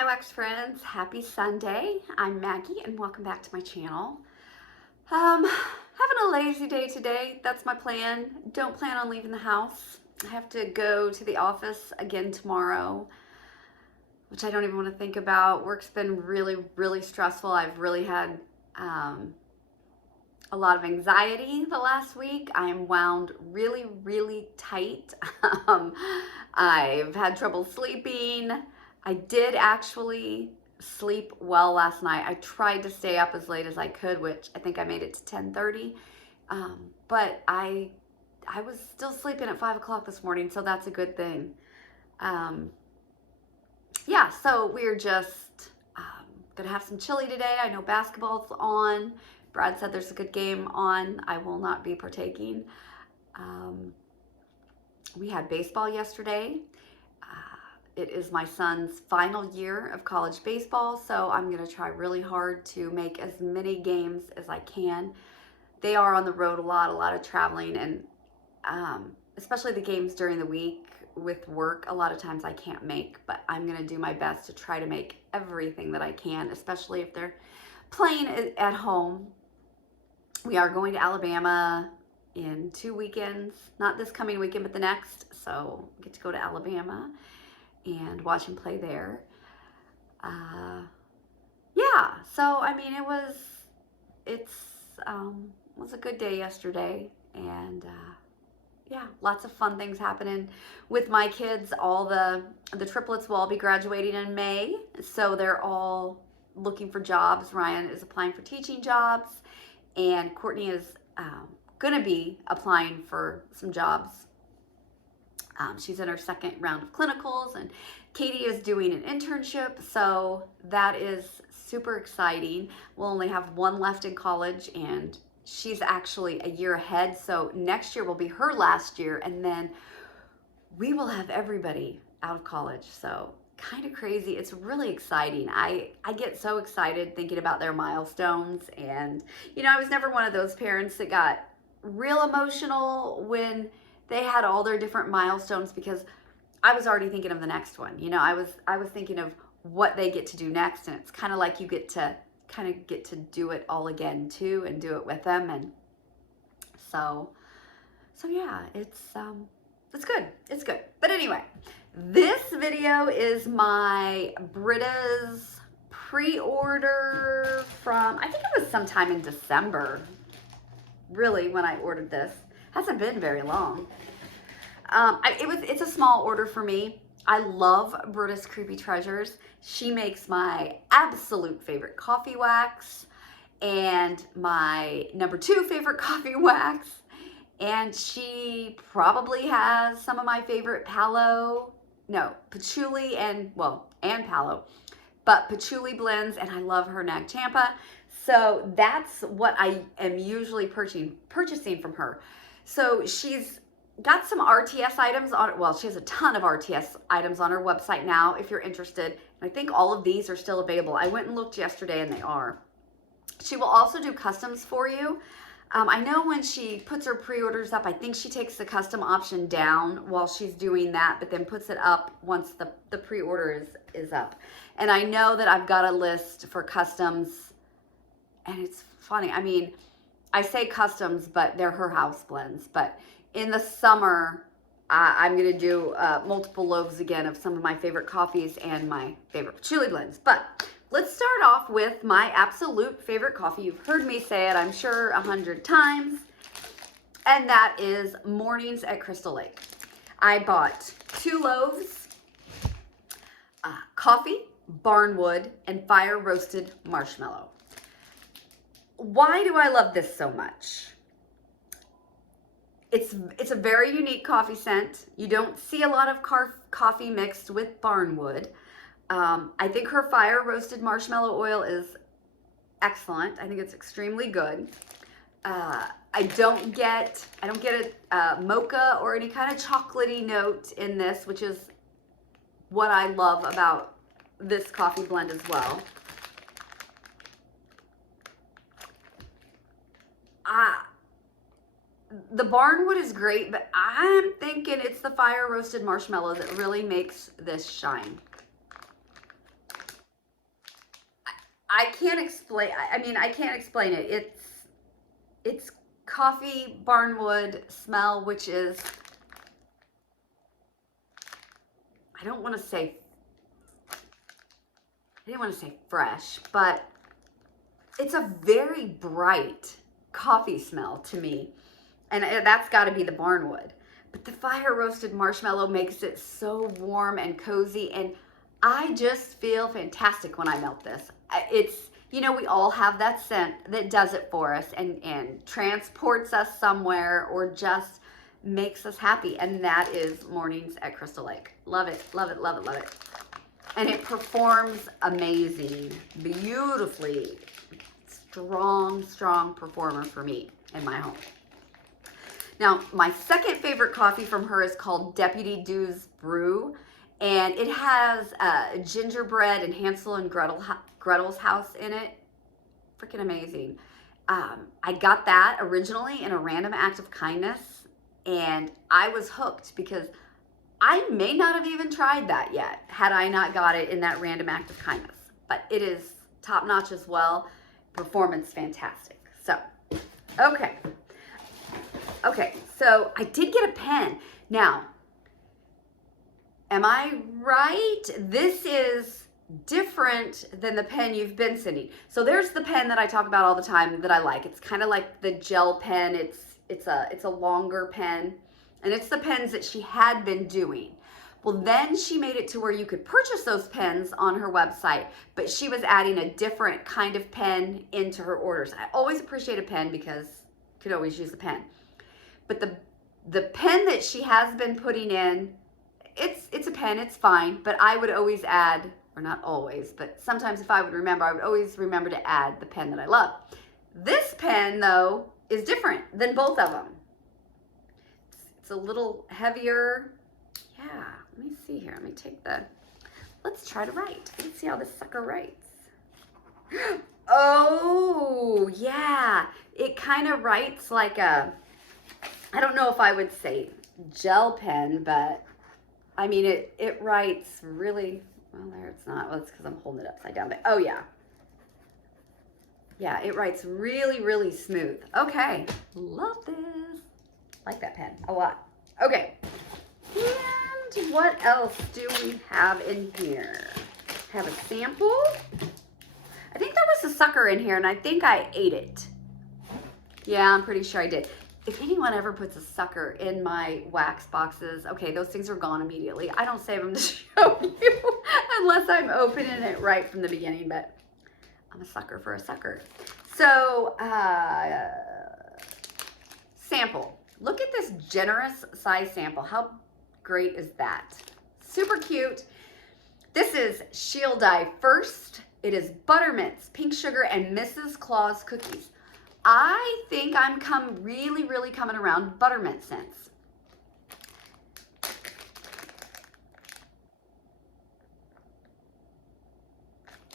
Hi Wax friends, happy Sunday. I'm Maggie and welcome back to my channel. Having a lazy day today, that's my plan. Don't plan on leaving the house. I have to go to the office again tomorrow, which I don't even want to think about. Work's been really stressful. I've really had a lot of anxiety the last week. I am wound really tight. I've had trouble sleeping. I did actually sleep well last night. I tried to stay up as late as I could, which I think I made it to 10:30. But I was still sleeping at 5 o'clock this morning, so that's a good thing. Yeah, so we're just gonna have some chili today. I know basketball's on. Brad said there's a good game on. I will not be partaking. We had baseball yesterday. It is my son's final year of college baseball, so I'm going to try really hard to make as many games as I can. They are on the road a lot of traveling, and especially the games during the week with work, a lot of times I can't make, but I'm going to do my best to try to make everything that I can, especially if they're playing at home. We are going to Alabama in 2 weekends, not this coming weekend, but the next, so I get to go to Alabama and watch him play there. Yeah, so I mean, it was a good day yesterday, and yeah, lots of fun things happening with my kids. All the triplets will all be graduating in May, so they're all looking for jobs. Ryan is applying for teaching jobs, and Courtney is gonna be applying for some jobs. She's in her second round of clinicals, and Katie is doing an internship, so that is super exciting. We'll only have one left in college, and she's actually a year ahead, so next year will be her last year, and then we will have everybody out of college, so kind of crazy. It's really exciting. I get so excited thinking about their milestones, and you know, I was never one of those parents that got real emotional when they had all their different milestones, because I was already thinking of the next one. You know, I was thinking of what they get to do next, and it's kind of like you get to do it all again too, and do it with them. And so yeah, it's good. It's good. But anyway, this video is my Britta's pre-order from, I think it was sometime in December, really, when I ordered this. Hasn't been very long. It's a small order for me. I love Britta's Creepy Treasures. She makes my absolute favorite coffee wax and my number 2 favorite coffee wax. And she probably has some of my favorite patchouli and palo, but patchouli blends, and I love her Nag Champa. So that's what I am usually purchasing from her. So she's got some RTS items on, well, she has a ton of RTS items on her website now if you're interested. And I think all of these are still available. I went and looked yesterday and they are. She will also do customs for you. I know when she puts her pre-orders up, I think she takes the custom option down while she's doing that, but then puts it up once the pre-order is up. And I know that I've got a list for customs, and it's funny. I mean, I say customs, but they're her house blends. But in the summer, I'm going to do multiple loaves again of some of my favorite coffees and my favorite patchouli blends. But let's start off with my absolute favorite coffee. You've heard me say it, I'm sure, 100 times. And that is Mornings at Crystal Lake. I bought 2 loaves, coffee, barnwood, and fire roasted marshmallow. Why do I love this so much? It's a very unique coffee scent. You don't see a lot of coffee mixed with barnwood. I think her fire roasted marshmallow oil is excellent. I think it's extremely good. I don't get a mocha or any kind of chocolatey note in this, which is what I love about this coffee blend as well. The barnwood is great, but I'm thinking it's the fire roasted marshmallow that really makes this shine. I can't explain. I mean, I can't explain it. It's coffee barnwood smell, which is, I don't want to say, I didn't want to say fresh, but it's a very bright coffee smell to me. And that's got to be the barnwood. But the fire roasted marshmallow makes it so warm and cozy. And I just feel fantastic when I melt this. It's, you know, we all have that scent that does it for us and transports us somewhere or just makes us happy. And that is mornings at Crystal Lake. Love it, love it, love it, love it. And it performs amazing, beautifully. Strong, strong performer for me in my home. Now, my second favorite coffee from her is called Deputy Dew's Brew. And it has gingerbread and Hansel and Gretel's house in it. Freaking amazing. I got that originally in a random act of kindness. And I was hooked because I may not have even tried that yet had I not got it in that random act of kindness. But it is top notch as well. Performance fantastic. So, okay. Okay, so I did get a pen. Now, am I right? This is different than the pen you've been sending. So there's the pen that I talk about all the time that I like. It's kind of like the gel pen. It's a longer pen, and it's the pens that she had been doing. Well, then she made it to where you could purchase those pens on her website, but she was adding a different kind of pen into her orders. I always appreciate a pen because you could always use a pen. But the pen that she has been putting in, it's a pen, it's fine, but I would always add, or not always, but sometimes if I would remember, I would always remember to add the pen that I love. This pen, though, is different than both of them. It's a little heavier. Yeah, let me see here. Let me take let's try to write. Let's see how this sucker writes. Oh, yeah. It kind of writes like a, I don't know if I would say gel pen, but I mean, it writes really, well, there it's not. Well, it's because I'm holding it upside down, but oh yeah. Yeah, it writes really, really smooth. Okay, love this. Like that pen a lot. Okay, and what else do we have in here? Have a sample. I think there was a sucker in here and I think I ate it. Yeah, I'm pretty sure I did. If anyone ever puts a sucker in my wax boxes, okay, those things are gone immediately. I don't save them to show you unless I'm opening it right from the beginning, but I'm a sucker for a sucker. So, sample. Look at this generous size sample. How great is that? Super cute. This is Shield Eye First. It is buttermints, pink sugar, and Mrs. Claus cookies. I think I'm really coming around buttermint scents.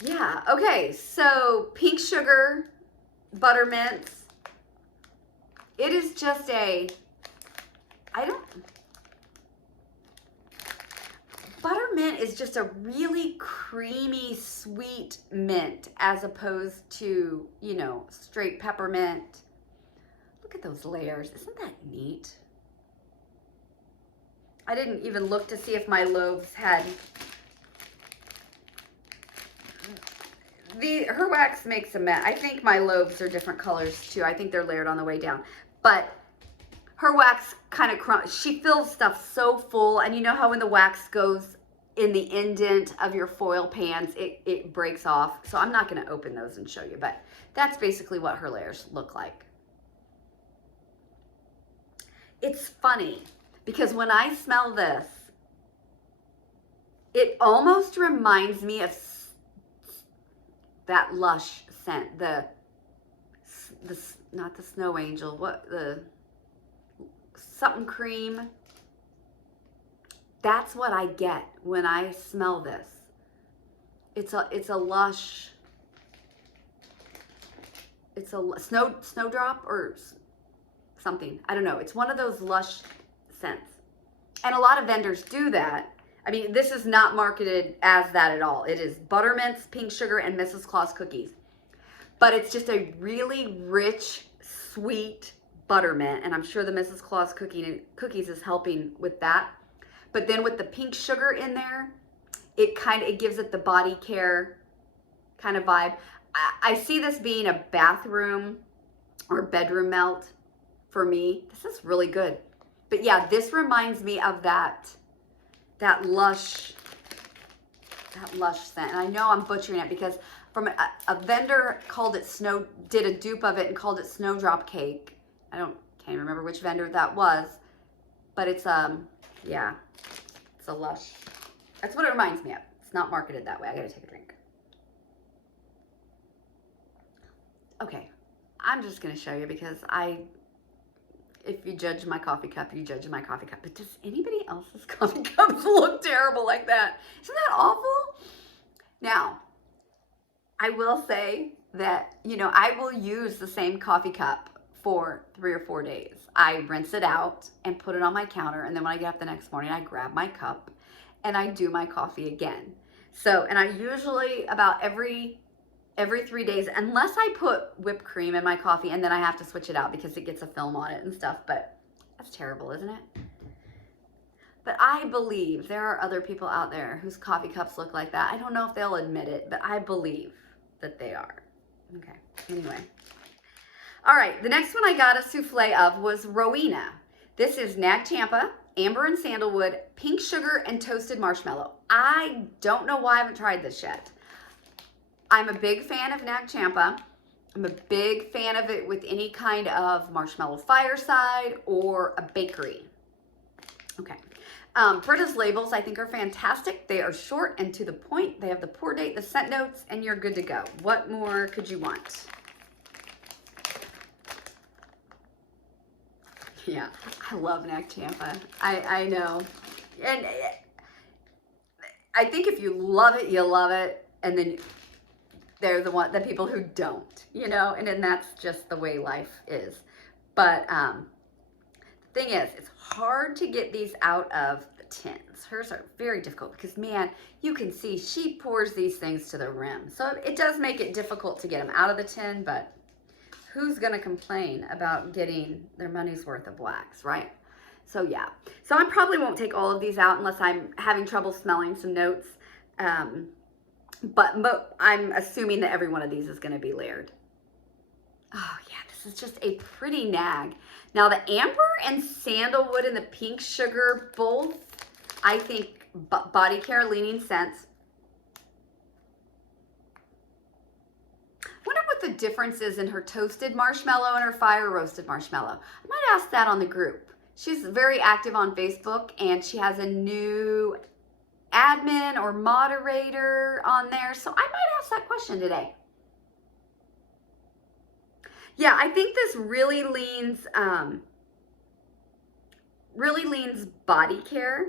Yeah, okay, so pink sugar, buttermints. It is just buttermint is just a really creamy, sweet mint as opposed to, you know, straight peppermint. Look at those layers. Isn't that neat? I didn't even look to see if my loaves had... Her wax makes a mess. I think my loaves are different colors too. I think they're layered on the way down. But her wax kind of she fills stuff so full, and you know how when the wax goes in the indent of your foil pans, it breaks off. So I'm not going to open those and show you, but that's basically what her layers look like. It's funny because when I smell this, it almost reminds me of that Lush scent, not the Snow Angel, something cream. That's what I get when I smell this. It's a Lush, it's a snowdrop or something. I don't know. It's one of those Lush scents. And a lot of vendors do that. I mean, this is not marketed as that at all. It is Buttermints, Pink Sugar, and Mrs. Claus cookies. But it's just a really rich, sweet buttermint, and I'm sure the Mrs. Claus cookies is helping with that. But then with the pink sugar in there, it gives it the body care kind of vibe. I see this being a bathroom or bedroom melt for me. This is really good. But yeah, this reminds me of that lush scent. And I know I'm butchering it because from a vendor did a dupe of it and called it Snowdrop Cake. Can't remember which vendor that was, but it's yeah, it's a lush. That's what it reminds me of. It's not marketed that way. I gotta take a drink. Okay, I'm just gonna show you because if you judge my coffee cup, you judge my coffee cup. But does anybody else's coffee cups look terrible like that? Isn't that awful? Now, I will say that, I will use the same coffee cup for 3 or 4 days. I rinse it out and put it on my counter. And then when I get up the next morning, I grab my cup and I do my coffee again. So, and I usually about every 3 days, unless I put whipped cream in my coffee and then I have to switch it out because it gets a film on it and stuff. But that's terrible, isn't it? But I believe there are other people out there whose coffee cups look like that. I don't know if they'll admit it, but I believe that they are. Okay, anyway. All right, the next one I got a souffle of was Rowena. This is Nag Champa, Amber and Sandalwood, Pink Sugar, and Toasted Marshmallow. I don't know why I haven't tried this yet. I'm a big fan of Nag Champa. I'm a big fan of it with any kind of marshmallow fireside or a bakery. Okay. Britta's labels I think are fantastic. They are short and to the point. They have the pour date, the scent notes, and you're good to go. What more could you want? Yeah, I love Nag Champa. I know. And I think if you love it, you love it. And then they're the people who don't, and then that's just the way life is. But the thing is, it's hard to get these out of the tins. Hers are very difficult because, man, you can see she pours these things to the rim. So it does make it difficult to get them out of the tin, but who's going to complain about getting their money's worth of wax, right? So yeah. So I probably won't take all of these out unless I'm having trouble smelling some notes. But I'm assuming that every one of these is going to be layered. Oh yeah, this is just a pretty nag. Now the Amber and Sandalwood and the Pink Sugar, both, I think, body care leaning scents. Wonder what the difference is in her toasted marshmallow and her fire roasted marshmallow. I might ask that on the group. She's very active on Facebook and she has a new admin or moderator on there. So I might ask that question today. Yeah, I think this really leans body care.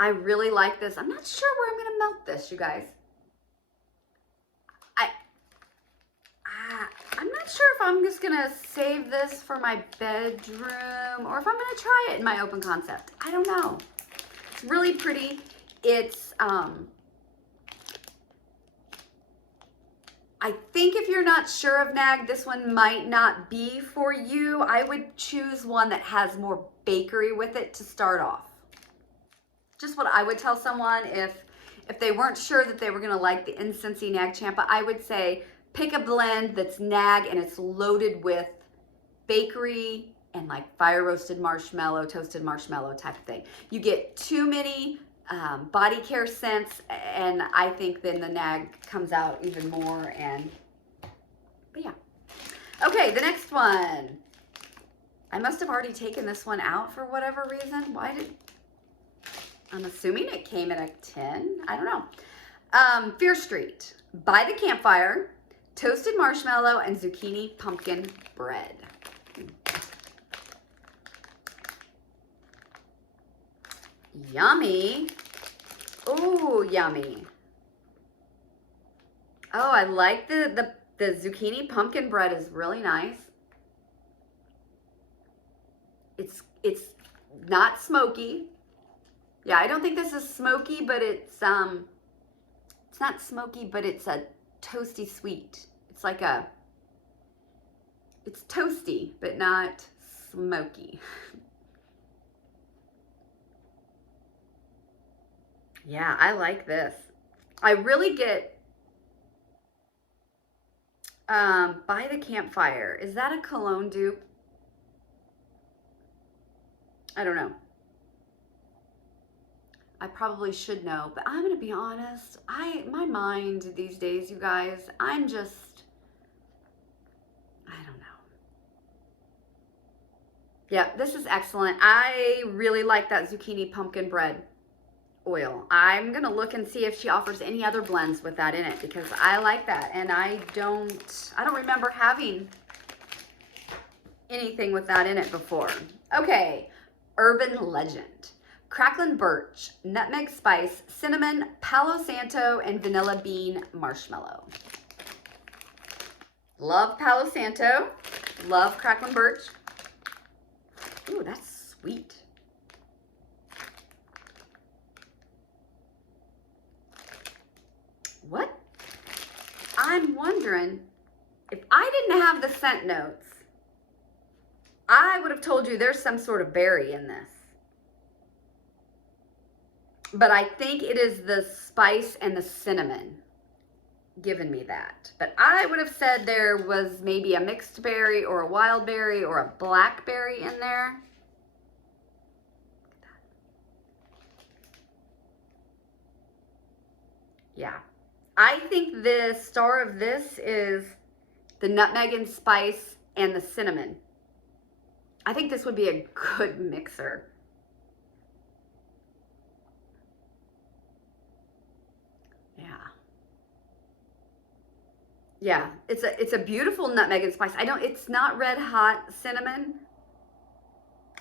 I really like this. I'm not sure where I'm going to melt this, you guys. I'm not sure if I'm just going to save this for my bedroom or if I'm going to try it in my open concept. I don't know. It's really pretty. It's, I think if you're not sure of Nag, this one might not be for you. I would choose one that has more bakery with it to start off. Just what I would tell someone if they weren't sure that they were going to like the Incensey Nag Champa, I would say pick a blend that's Nag and it's loaded with bakery and like fire roasted marshmallow, toasted marshmallow type of thing. You get too many body care scents, and I think then the Nag comes out even more. But yeah. Okay, the next one. I must have already taken this one out for whatever reason. I'm assuming it came in a tin. I don't know. Fear Street, By the Campfire, Toasted Marshmallow, and Zucchini Pumpkin Bread. Yummy. Oh, yummy. Oh, I like the zucchini pumpkin bread is really nice. It's not smoky. Yeah, I don't think this is smoky, but it's not smoky, but it's a toasty sweet. It's like it's toasty, but not smoky. Yeah, I like this. I really get By the Campfire. Is that a cologne dupe? I don't know. I probably should know, but I'm gonna be honest. My mind these days, you guys, I don't know. Yeah, this is excellent. I really like that zucchini pumpkin bread oil. I'm gonna look and see if she offers any other blends with that in it, because I like that, and I don't remember having anything with that in it before. Okay, Urban Legend. Cracklin' birch, nutmeg spice, cinnamon, palo santo, and vanilla bean marshmallow. Love palo santo. Love cracklin' birch. Ooh, that's sweet. What? I'm wondering, if I didn't have the scent notes, I would have told you there's some sort of berry in this. But I think it is the spice and the cinnamon giving me that. But I would have said there was maybe a mixed berry or a wild berry or a blackberry in there. Yeah. I think the star of this is the nutmeg and spice and the cinnamon. I think this would be a good mixer. Yeah, it's a beautiful nutmeg and spice. It's not red hot cinnamon,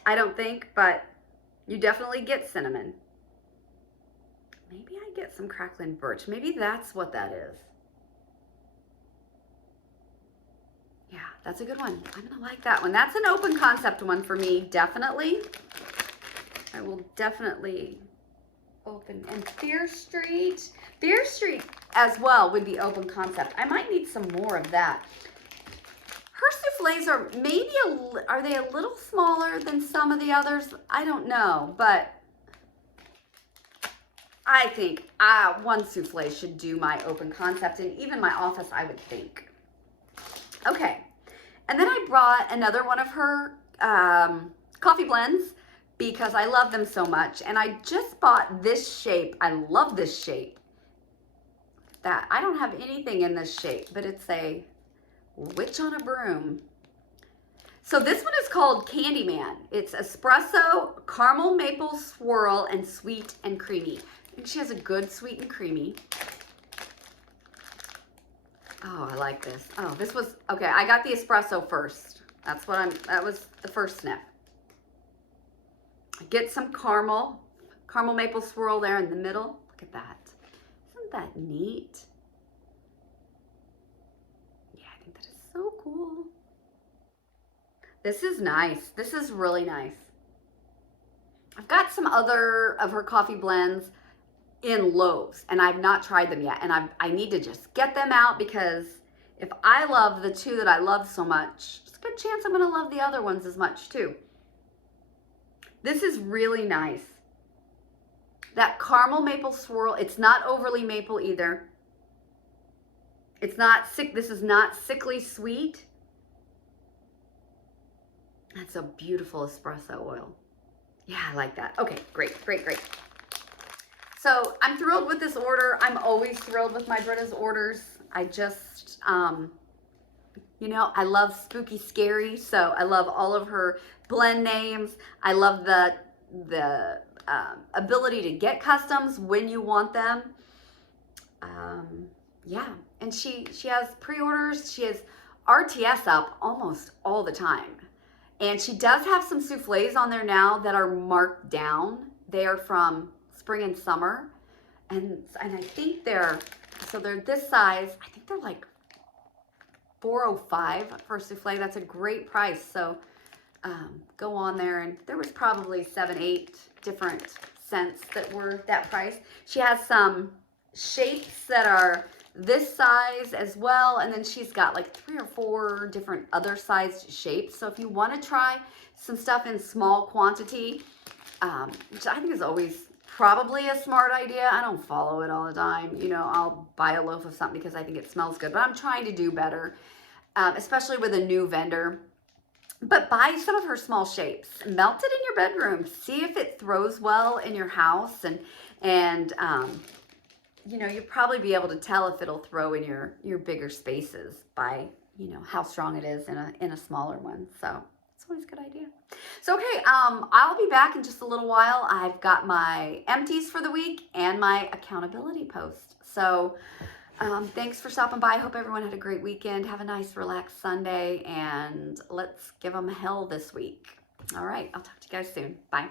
I don't think, but you definitely get cinnamon. Maybe I get some crackling birch. Maybe that's what that is. Yeah, that's a good one. I'm gonna like that one. That's an open concept one for me, definitely. I will definitely open. And Fear Street as well would be open concept. I might need some more of that. Her souffles are maybe are they a little smaller than some of the others? I don't know, but I think one souffle should do my open concept, and even my office, I would think. Okay, and then I brought another one of her coffee blends because I love them so much, and I just bought this shape. I love this shape. I don't have anything in this shape, but it's a witch on a broom. So this one is called Candyman. It's espresso, caramel maple swirl, and sweet and creamy. I think she has a good sweet and creamy. Oh, I like this. Oh, this was, okay, I got the espresso first. That was the first sniff. Get some caramel maple swirl there in the middle. Look at that. Isn't that neat? Yeah, I think that is so cool. This is nice. This is really nice. I've got some other of her coffee blends in loaves, and I've not tried them yet, and I need to just get them out, because if I love the two that I love so much, there's a good chance I'm going to love the other ones as much too. This is really nice. That caramel maple swirl, it's not overly maple either. It's not sick. This is not sickly sweet. That's a beautiful espresso oil. Yeah, I like that. Okay, great, great, great. So I'm thrilled with this order. I'm always thrilled with my Britta's orders. I just, you know, I love spooky scary, so I love all of her blend names. I love the ability to get customs when you want them. Yeah, and she has pre-orders. She has RTS up almost all the time. And she does have some souffles on there now that are marked down. They are from spring and summer. And I think they're this size. I think they're like $4.05 for a souffle. That's a great price. So go on there, and there was probably 7, 8 different sense that were that price. She has some shapes that are this size as well, and then she's got like 3 or 4 different other sized shapes. So if you want to try some stuff in small quantity, which I think is always probably a smart idea. I don't follow it all the time. You know, I'll buy a loaf of something because I think it smells good, but I'm trying to do better, especially with a new vendor. But buy some of her small shapes, melt it in your bedroom, see if it throws well in your house, and you know, you'll probably be able to tell if it'll throw in your bigger spaces by, you know, how strong it is in a smaller one. So it's always a good idea. So okay, I'll be back in just a little while. I've got my empties for the week and my accountability post. So thanks for stopping by. I hope everyone had a great weekend. Have a nice, relaxed Sunday, and let's give them hell this week. All right, I'll talk to you guys soon. Bye.